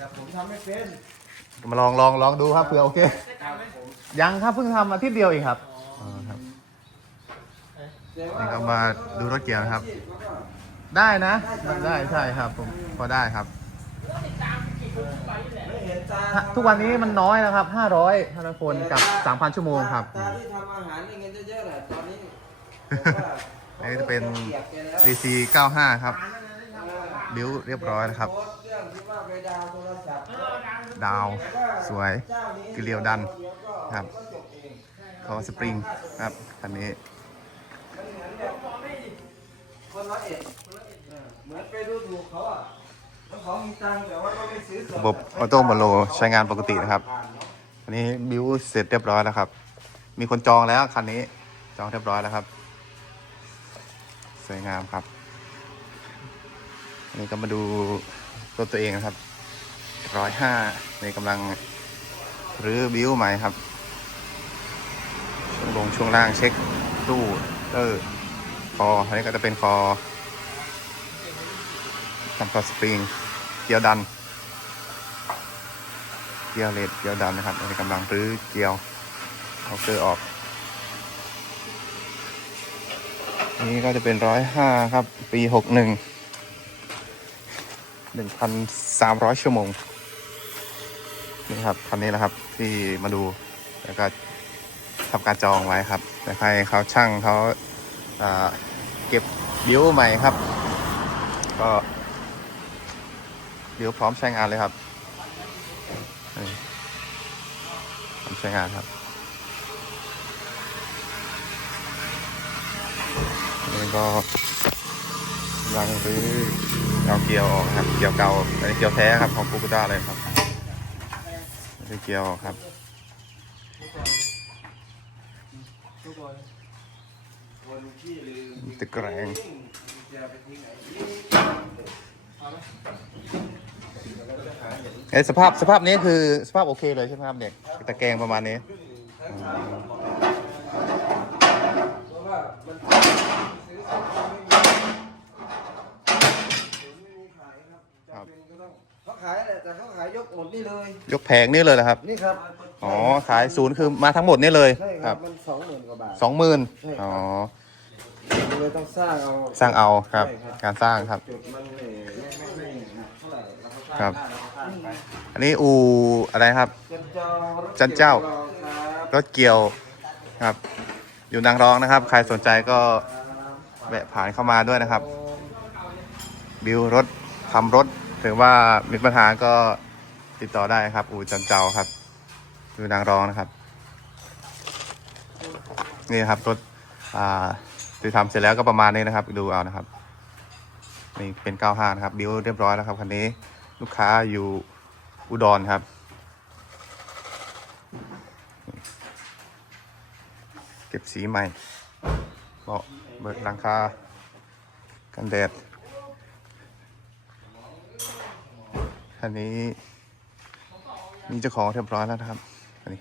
ครับผมทำไม่เป็นมาลองลองลองดูครับเผื่อโอเค ครับผมยังครับเพิ่งทำอาทิตย์เดียวเองครับอ๋อครับ แต่ว่นี่ก็มาดูรถเกี่ยวนะครับ ได้นะมันได้ใช่ครับ ผมพอได้ครับ ไม่เห็นตาถ้าทำทุกวันนี้มันน้อยนะครับ 500ท่านคนกับ 3,000 ชั่วโมงครับ ตาที่ทำอาหารนี่เงินเยอะๆแหละตอนนี้อันนี้จะเป็นเกียบแกแล้ว DC 95 ครับ บิวเรียบร้อยนะครับ โพสต์ ดาวโทรศัพท์ดาวสวยเจ้านี้เกลียวดันเดี๋ยวก็ครับก็จบเองคอสปริงครับคันนี้มันเหมือนแบบคนร้อยเอ็ดเออเหมือนไปดูถูกเขาอะแล้วเขามีตังค์แต่ว่าก็ไม่ซื้อสดระบบออโต้โมโลใช้งานปกตินะครับ อันนี้บิวเสร็จเรียบร้อยแล้วครับ มีคนจองแล้วคันนี้จองเรียบร้อยแล้วครับ สวยงามครับ อันนี้ก็มาดูรถตัวเองนะครับ ร้อยห้าในกำลังรื้อบิวใหม่ครับช่วงลงช่วงล่างเช็คตู้เตอร์คออันนี้ก็จะเป็นคอทำคอสปริงเกียวดัน เกียวเลดเกียวดันนะครับอันนี้กำลังรื้อเกียวเอาเกลือออกนี่ก็จะเป็นร้อยห้าครับ ปีหกหนึ่งหนึ่งพันสามร้อยชั่วโมง นี่ครับคันนี้แหละครับที่มาดูแล้วก็ทำการจองไว้ครับ แต่ใครเขาช่างเขาอ่าเก็บบิ้วใหม่ครับ ก็บิ้วพร้อมใช้งานเลยครับพร้อมใช้งานครับนี่ก็กำลังรื้อเอาเกียวออกครับ เกียวเก่าอันนี้เกียวแท้ครับของปูกุต้าเลยครับ ไปเกียวครับตะแกรงไปทิ้งไหนเอ้สภาพสภาพนี้คือสภาพโอเคเลยใช่ไหมครับเด็กตะแกรงประมาณนี้ เพราะว่ามันซื้อสดไม่มีไม่มีขาย ครับจำเป็นก็ต้องเขาขายแหละแต่เขาขายยกหมดนี่เลย ยกแผงนี่เลยนะครับ นี่ครับอ๋อขายศูนย์คือมาทั้งหมดนี่เลยใช่คครัรับบมันสองหมื่นกว่าบาทสองหมื่นใช่ครับอ๋อเลยต้องสร้างเอาสร้างเอาครับใช่ครับ การสร้างครับ จุดมันเลยไม่ไม่ไม่หนักเท่าไหร่เราก็สร้างครับ ได้เราก็สร้างไปอันนี้อูอะไรครับ จันเจ้ารถจันเจ้ากี่ยวครับรถเกี่ยวครับ อยู่นางรองนะครับ ใครสนใจก็แวะผ่านเข้ามาด้วยนะครับ บิวรถทำรถ ถือว่ามีปัญหาก็ติดต่อได้ครับ อู่จันเจ้าครับ อยู่นางรองนะครับ นี่ครับรถอ่าที่ทำเสร็จแล้วก็ประมาณนี้นะครับ ดูเอานะครับ นี่เป็น 95 นะครับ บิวเรียบร้อยแล้วครับคันนี้ ลูกค้าอยู่อุดรครับเก็บสีใหม่เบาะเบิดหลังคา กันแดด คันนี้มีเจ้าของเรียบร้อยแล้วนะครับอันนี้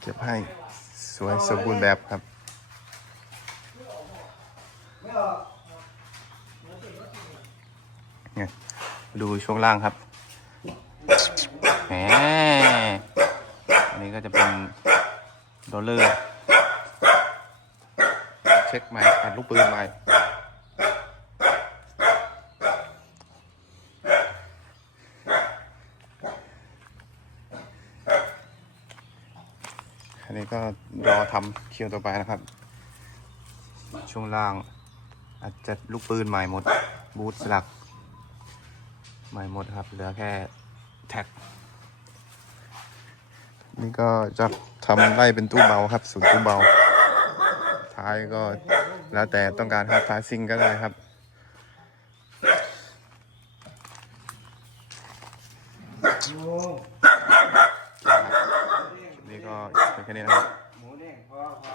เก็บให้สวยสมบูรณ์แบบครับเนี่ยดูช่วงล่างครับแหมอันนี้ก็จะเป็นโดลเลอร์ เช็คใหม่แผ่นลูกปืนใหม่ นนี้ก็รอทำเคียวต่อไปนะครับ ช่วงล่าง อาจจะลูกปืนใหม่หมด บูทสลัก ใหม่หมดครับ เหลือแค่แท็ก นี่ก็จะทำไล่เป็นตู้เบาครับศูนย์ตู้เบา ท้ายก็แล้วแต่ต้องการครับท้ายซิงก็ได้ครับโอ้ นี่ก็เป็